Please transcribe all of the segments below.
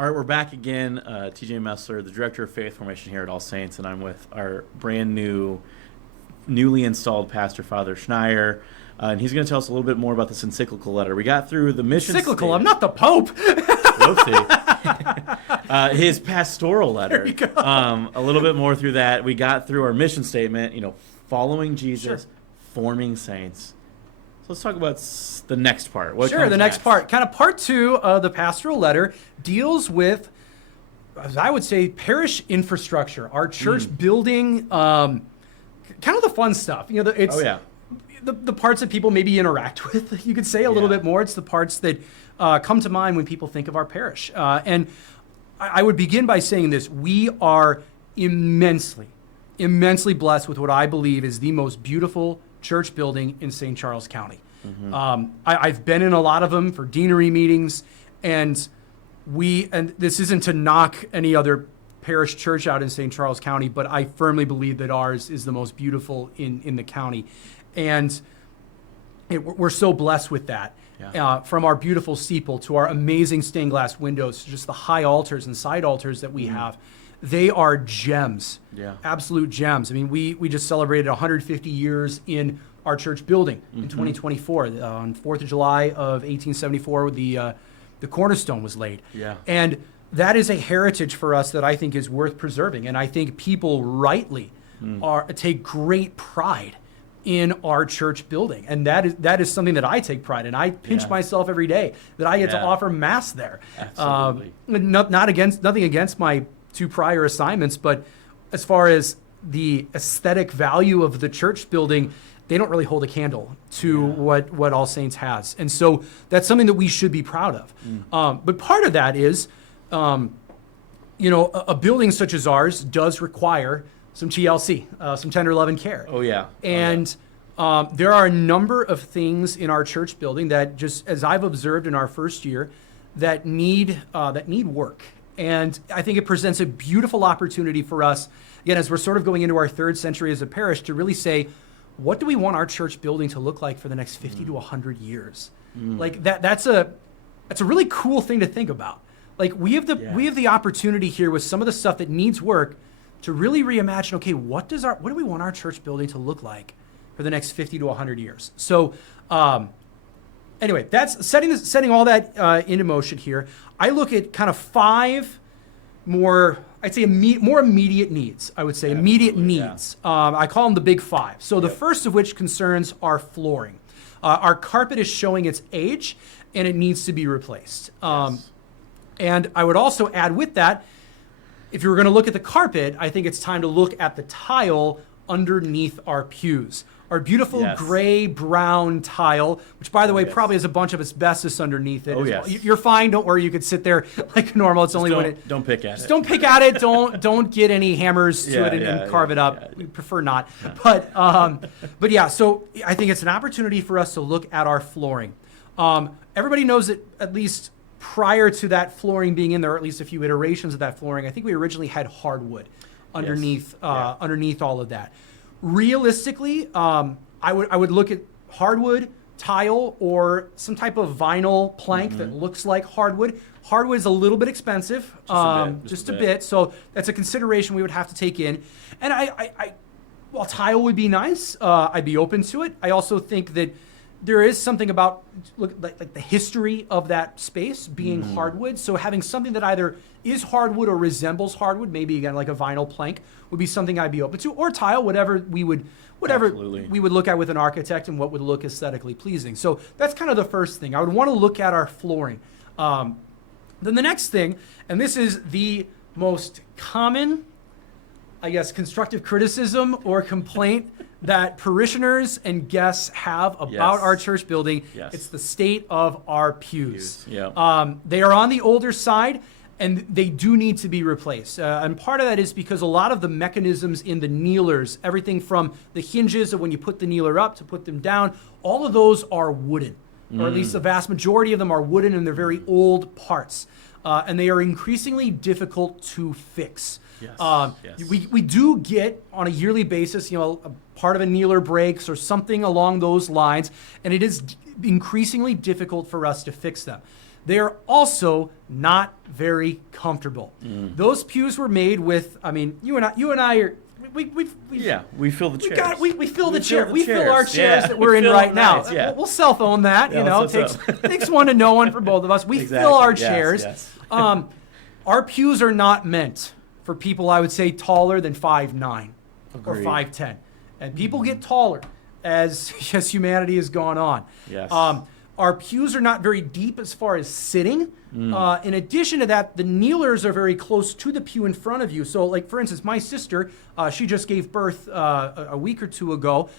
All right, we're back again. TJ Messler, the Director of Faith Formation here at All Saints, and I'm with our newly installed pastor, Father Schneier. And he's going to tell us a little bit more about this encyclical letter. We got through the mission Encyclical? I'm not the Pope. Whoopsie. His pastoral letter. There you go. A little bit more through that. We got through our mission statement, following Jesus, Sure. forming saints. So let's talk about the next part. The next part. Kind of part 2 of the pastoral letter deals with, as I would say, parish infrastructure, our church building, kind of the fun stuff. It's the parts that people maybe interact with, you could say a little bit more. It's the parts that come to mind when people think of our parish. And I would begin by saying this. We are immensely blessed with what I believe is the most beautiful church building in St. Charles County. Mm-hmm. I've been in a lot of them for deanery meetings, and this isn't to knock any other parish church out in St. Charles County, but I firmly believe that ours is the most beautiful in the county. And we're so blessed with that. Yeah. From our beautiful steeple to our amazing stained glass windows, to just the high altars and side altars that we have. They are gems, absolute gems. I mean, we just celebrated 150 years in our church building in 2024. On 4th of July of 1874, the cornerstone was laid. Yeah. And that is a heritage for us that I think is worth preserving. And I think people rightly take great pride in our church building. And that is something that I take pride in. I pinch myself every day that I get to offer Mass there. Absolutely. Nothing against my 2 prior assignments, but as far as the aesthetic value of the church building, they don't really hold a candle to what All Saints has. And so that's something that we should be proud of. But part of that is, a building such as ours does require some TLC, some tender love and care. Oh, yeah. And there are a number of things in our church building that, just as I've observed in our first year, that need work. And I think it presents a beautiful opportunity for us, again, as we're sort of going into our 3rd century as a parish, to really say, what do we want our church building to look like for the next 50 to 100 years? Like that's a really cool thing to think about. Like we have the opportunity here with some of the stuff that needs work to really reimagine, okay, what do we want our church building to look like for the next 50 to 100 years? So anyway, that's setting all that into motion here. I look at kind of 5 more, I'd say more immediate needs. I would say immediate needs. I call them the big 5. So the first of which concerns our flooring. Our carpet is showing its age, and it needs to be replaced. And I would also add with that, if you were going to look at the carpet, I think it's time to look at the tile underneath our pews. Our beautiful gray-brown tile, which, by the way, probably has a bunch of asbestos underneath it. You're fine. Don't worry. You could sit there like normal. It's only when it... Don't pick at it. Just don't pick at it. Don't get any hammers to it and carve it up. We prefer not. Yeah. But yeah, so I think it's an opportunity for us to look at our flooring. Everybody knows that at least prior to that flooring being in there, or at least a few iterations of that flooring, I think we originally had hardwood underneath all of that. Realistically, I would look at hardwood tile or some type of vinyl plank that looks like hardwood. Hardwood is a little bit expensive, just a bit. So that's a consideration we would have to take in. And while tile would be nice, I'd be open to it. I also think that there is something about like the history of that space being hardwood. So having something that either is hardwood or resembles hardwood, maybe again like a vinyl plank, would be something I'd be open to, or tile, whatever we would look at with an architect and what would look aesthetically pleasing. So that's kind of the first thing. I would want to look at our flooring. Then the next thing, and this is the most common, I guess, constructive criticism or complaint that parishioners and guests have about our church building. It's the state of our pews. They are on the older side, and they do need to be replaced. And part of that is because a lot of the mechanisms in the kneelers, everything from the hinges of when you put the kneeler up to put them down, all of those are wooden, or at least the vast majority of them are wooden, and they're very old parts. And they are increasingly difficult to fix. We do get on a yearly basis, a part of a kneeler breaks or something along those lines, and it is increasingly difficult for us to fix them. They are also not very comfortable. Those pews were made with, I mean, you and I are, we fill the chairs. We fill the chair. We chairs. fill our chairs that we're in right now. Nice, yeah. We'll self-own that. Takes one to know one for both of us. We fill our chairs. Yes. Our pews are not meant for people, I would say, taller than 5'9" or Agreed. 5'10", and people get taller as humanity has gone on. Yes. Our pews are not very deep as far as sitting. In addition to that, the kneelers are very close to the pew in front of you. So, like, for instance, my sister, she just gave birth a week or two ago.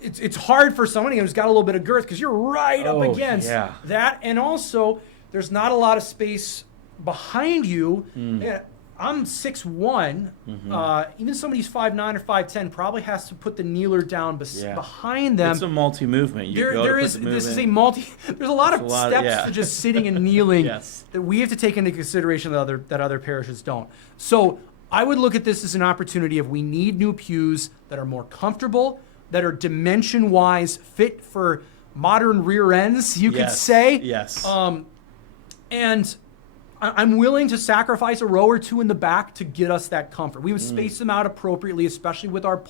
It's hard for somebody who's got a little bit of girth because you're right up against that. And also, there's not a lot of space behind you. Yeah, I'm 6'1". Even somebody who's 5'9" or 5'10" probably has to put the kneeler down behind them. It's a multi-movement. This is a multi. There's a lot of steps to just sitting and kneeling that we have to take into consideration that other parishes don't. So I would look at this as an opportunity if we need new pews that are more comfortable, that are dimension-wise fit for modern rear ends, you could say. Yes. And I'm willing to sacrifice a row or two in the back to get us that comfort. We would space them out appropriately, especially with our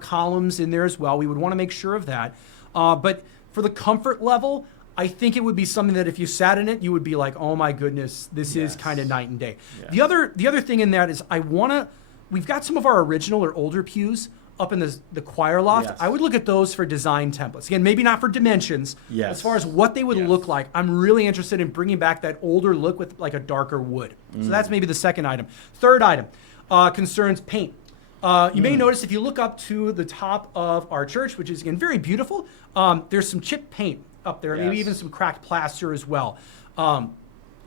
columns in there as well. We would want to make sure of that. But for the comfort level, I think it would be something that if you sat in it, you would be like, oh my goodness, this is kind of night and day. Yeah. The other thing in that is we've got some of our original or older pews up in the choir loft. I would look at those for design templates. Again, maybe not for dimensions. As far as what they would look like, I'm really interested in bringing back that older look with like a darker wood. So that's maybe the second item. Third item concerns paint. You may notice if you look up to the top of our church, which is, again, very beautiful, there's some chipped paint up there, maybe even some cracked plaster as well.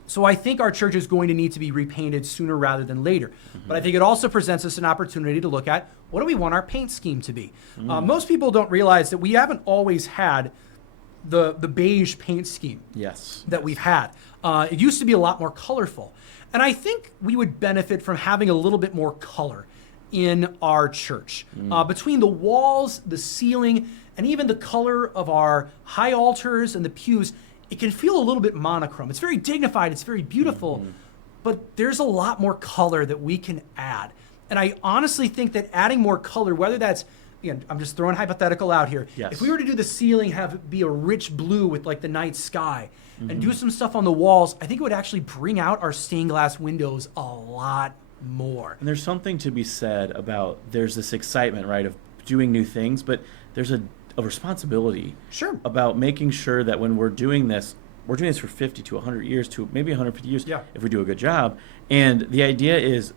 So I think our church is going to need to be repainted sooner rather than later. But I think it also presents us an opportunity to look at what do we want our paint scheme to be. Most people don't realize that we haven't always had the beige paint scheme that we've had. It used to be a lot more colorful. And I think we would benefit from having a little bit more color in our church. Between the walls, the ceiling, and even the color of our high altars and the pews, it can feel a little bit monochrome. It's very dignified, it's very beautiful, but there's a lot more color that we can add. And I honestly think that adding more color, whether that's, again, I'm just throwing hypothetical out here. If we were to do the ceiling, have it be a rich blue with like the night sky, and do some stuff on the walls, I think it would actually bring out our stained glass windows a lot more. And there's something to be said about, there's this excitement, right, of doing new things, but there's a responsibility about making sure that when we're doing this for 50 to 100 years to maybe 150 years if we do a good job. And the idea is,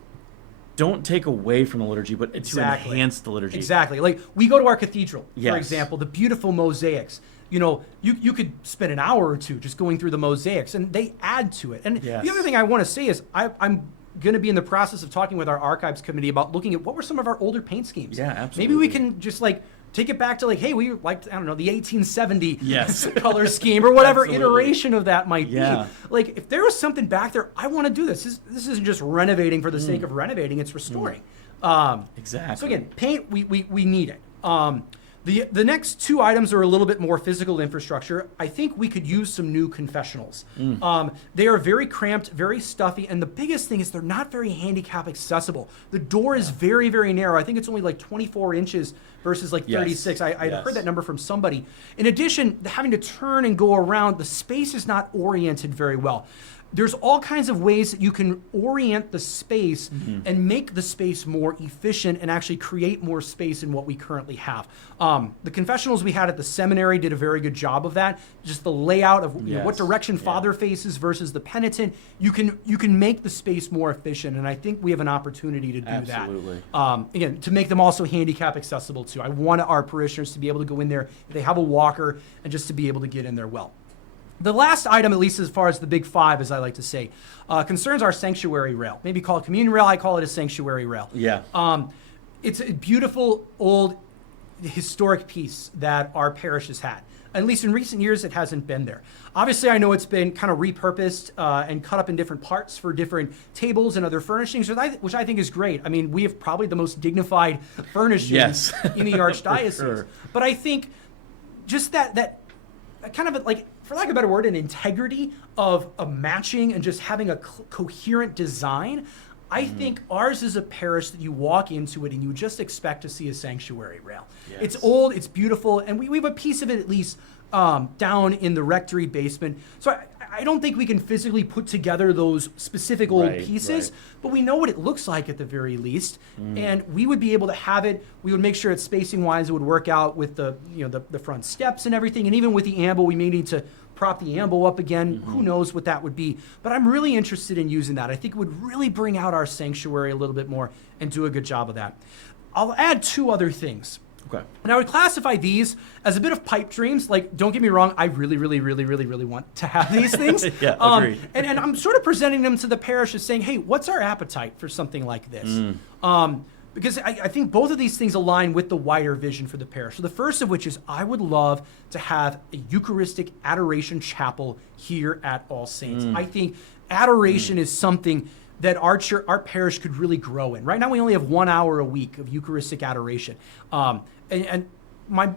don't take away from the liturgy, but to enhance the liturgy. Like we go to our cathedral, for example, the beautiful mosaics. You know, you could spend an hour or two just going through the mosaics, and they add to it. And the other thing I want to say is I'm going to be in the process of talking with our archives committee about looking at what were some of our older paint schemes. Absolutely. Maybe we can just take it back to hey, we liked, I don't know, the 1870 color scheme or whatever iteration of that might be. If there was something back there, I want to do this. This isn't just renovating for the sake of renovating, it's restoring. Exactly. So again, paint, we need it. The next two items are a little bit more physical infrastructure. I think we could use some new confessionals. They are very cramped, very stuffy, and the biggest thing is they're not very handicap accessible. The door is very, very narrow. I think it's only 24 inches versus 36. I heard that number from somebody. In addition, having to turn and go around, the space is not oriented very well. There's all kinds of ways that you can orient the space and make the space more efficient and actually create more space in what we currently have. The confessionals we had at the seminary did a very good job of that. Just the layout of what direction Father faces versus the penitent. You can make the space more efficient, and I think we have an opportunity to do that. Again, to make them also handicap accessible too. I want our parishioners to be able to go in there if they have a walker and just to be able to get in there well. The last item, at least as far as the big five, as I like to say, concerns our sanctuary rail. Maybe call it communion rail. I call it a sanctuary rail. It's a beautiful, old, historic piece that our parish has had. At least in recent years, it hasn't been there. Obviously, I know it's been kind of repurposed and cut up in different parts for different tables and other furnishings, which I think is great. I mean, we have probably the most dignified furnishings in the Archdiocese. But I think just that kind of for lack of a better word, an integrity of a matching and just having a coherent design. I think ours is a parish that you walk into it and you just expect to see a sanctuary rail. Yes. It's old, it's beautiful, and we have a piece of it at least down in the rectory basement. So I don't think we can physically put together those specific old pieces, but we know what it looks like at the very least, and we would be able to have it. We would make sure it's spacing-wise it would work out with the front steps and everything, and even with the amble, we may need to prop the amble up again. Who knows what that would be? But I'm really interested in using that. I think it would really bring out our sanctuary a little bit more and do a good job of that. I'll add 2 other things. Okay. And I would classify these as a bit of pipe dreams. Like, don't get me wrong, I really, really, really, really, really want to have these things. Yeah, agreed. And I'm sort of presenting them to the parish as saying, hey, what's our appetite for something like this? Because I think both of these things align with the wider vision for the parish. So the first of which is I would love to have a Eucharistic adoration chapel here at All Saints. I think adoration is something that our parish could really grow in. Right now we only have 1 hour a week of Eucharistic adoration. And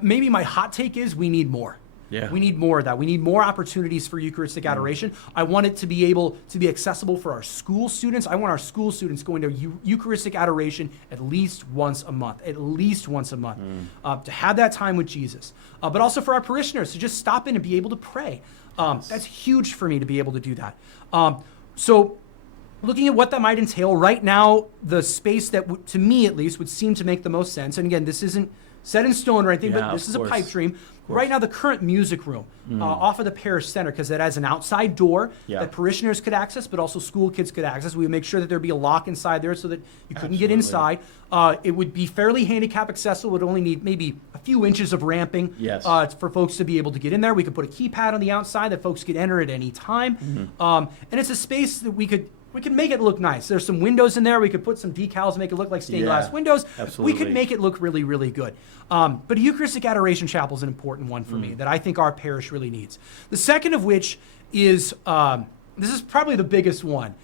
maybe my hot take is we need more. Yeah. We need more of that. We need more opportunities for Eucharistic adoration. I want it to be able to be accessible for our school students. I want our school students going to Eucharistic adoration at least once a month, to have that time with Jesus. But also for our parishioners to just stop in and be able to pray. That's huge for me to be able to do that. So looking at what that might entail, right now, the space that, to me at least, would seem to make the most sense, and again, this isn't set in stone or anything, but this is a pipe dream. Right now, the current music room off of the parish center, because it has an outside door that parishioners could access, but also school kids could access. We would make sure that there'd be a lock inside there so that you couldn't get inside. It would be fairly handicap accessible. It would only need maybe a few inches of ramping for folks to be able to get in there. We could put a keypad on the outside that folks could enter at any time. And it's a space that we could make it look nice. There's some windows in there. We could put some decals and make it look like stained glass windows. Absolutely. We could make it look really, really good. But a Eucharistic Adoration Chapel is an important one for me that I think our parish really needs. The second of which is, this is probably the biggest one,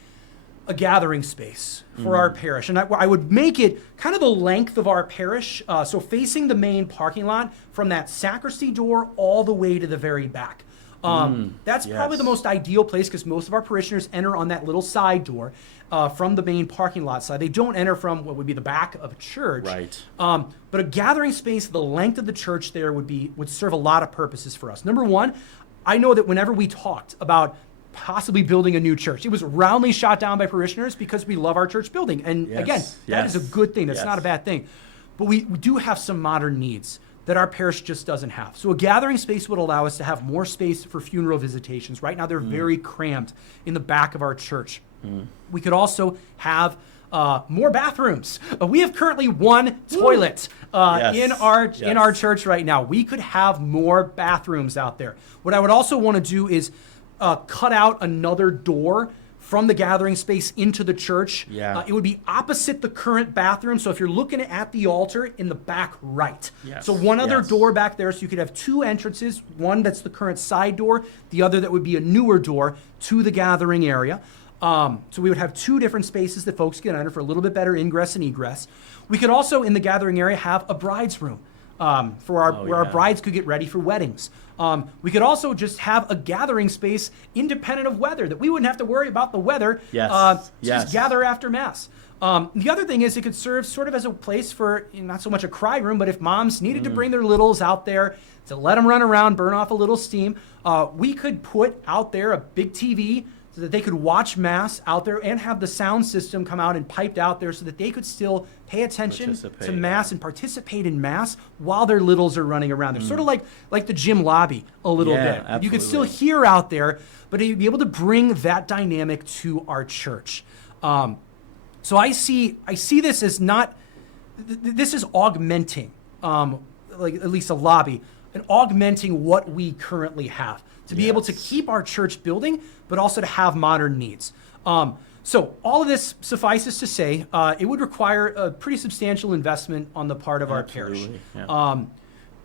a gathering space for our parish. And I would make it kind of the length of our parish, so facing the main parking lot from that sacristy door all the way to the very back. That's probably the most ideal place because most of our parishioners enter on that little side door from the main parking lot side. They don't enter from what would be the back of a church. Right. But a gathering space, the length of the church there would serve a lot of purposes for us. Number one, I know that whenever we talked about possibly building a new church, it was roundly shot down by parishioners because we love our church building. And again, that is a good thing. That's not a bad thing. But we do have some modern needs that our parish just doesn't have. So a gathering space would allow us to have more space for funeral visitations. Right now they're very cramped in the back of our church. We could also have more bathrooms. We have currently one toilet in our church right now. We could have more bathrooms out there. What I would also want to do is cut out another door from the gathering space into the church. It would be opposite the current bathroom. So if you're looking at the altar, in the back right. So one other door back there, so you could have 2 entrances, one that's the current side door, the other that would be a newer door to the gathering area. So we would have 2 different spaces that folks can enter for a little bit better ingress and egress. We could also, in the gathering area, have a bride's room where our brides could get ready for weddings. We could also just have a gathering space independent of weather, that we wouldn't have to worry about the weather. Just gather after Mass. The other thing is it could serve sort of as a place for, not so much a cry room, but if moms needed to bring their littles out there to let them run around, burn off a little steam, we could put out there a big TV so that they could watch Mass out there and have the sound system come out and piped out there so that they could still pay attention to Mass and participate in Mass while their littles are running around. They're sort of like the gym lobby a little bit. Absolutely. You could still hear out there, but you'd be able to bring that dynamic to our church. So I see this as this is augmenting, like at least a lobby, and augmenting what we currently have to be able to keep our church building, but also to have modern needs. So all of this suffices to say, it would require a pretty substantial investment on the part of our parish.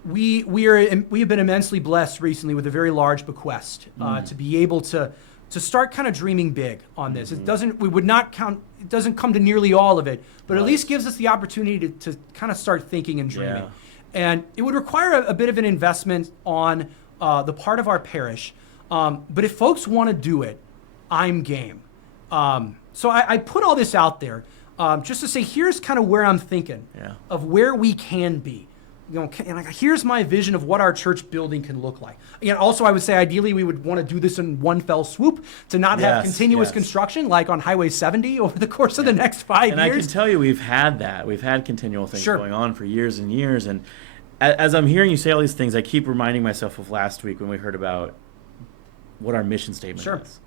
We have been immensely blessed recently with a very large bequest to be able to start kind of dreaming big on this. It doesn't come to nearly all of it, but at least gives us the opportunity to kind of start thinking and dreaming. And it would require a bit of an investment on the part of our parish. But if folks want to do it, I'm game. So I put all this out there just to say, here's kind of where I'm thinking of where we can be. And here's my vision of what our church building can look like. Again, also, I would say ideally we would want to do this in one fell swoop to not have continuous construction like on Highway 70 over the course of the next 5 years. And I can tell you we've had that. We've had continual things going on for years and years. And as I'm hearing you say all these things, I keep reminding myself of last week when we heard about what our mission statement is.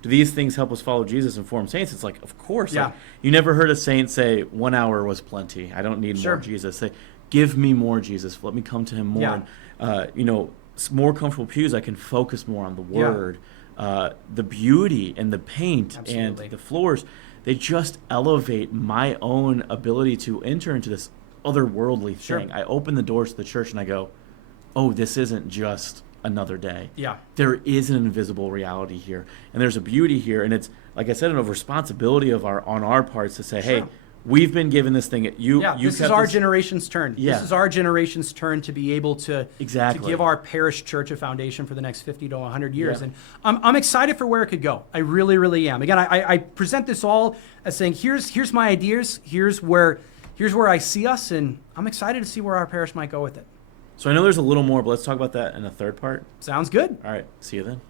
Do these things help us follow Jesus and form saints? It's like, of course. Like, you never heard a saint say, 1 hour was plenty. I don't need more Jesus. Say, give me more Jesus. Let me come to him more. And, more comfortable pews, I can focus more on the word. The beauty and the paint and the floors, they just elevate my own ability to enter into this otherworldly thing. I open the doors to the church and I go, oh, this isn't just another day. There is an invisible reality here, and there's a beauty here, and it's, like I said, a responsibility on our parts to say, hey, we've been given this thing. This is our generation's turn. This is our generation's turn to be able to give our parish church a foundation for the next 50 to 100 years. And I'm excited for where it could go. I really, really am. Again, I present this all as saying, here's my ideas. Here's where I see us, and I'm excited to see where our parish might go with it. So I know there's a little more, but let's talk about that in the third part. Sounds good. All right. See you then.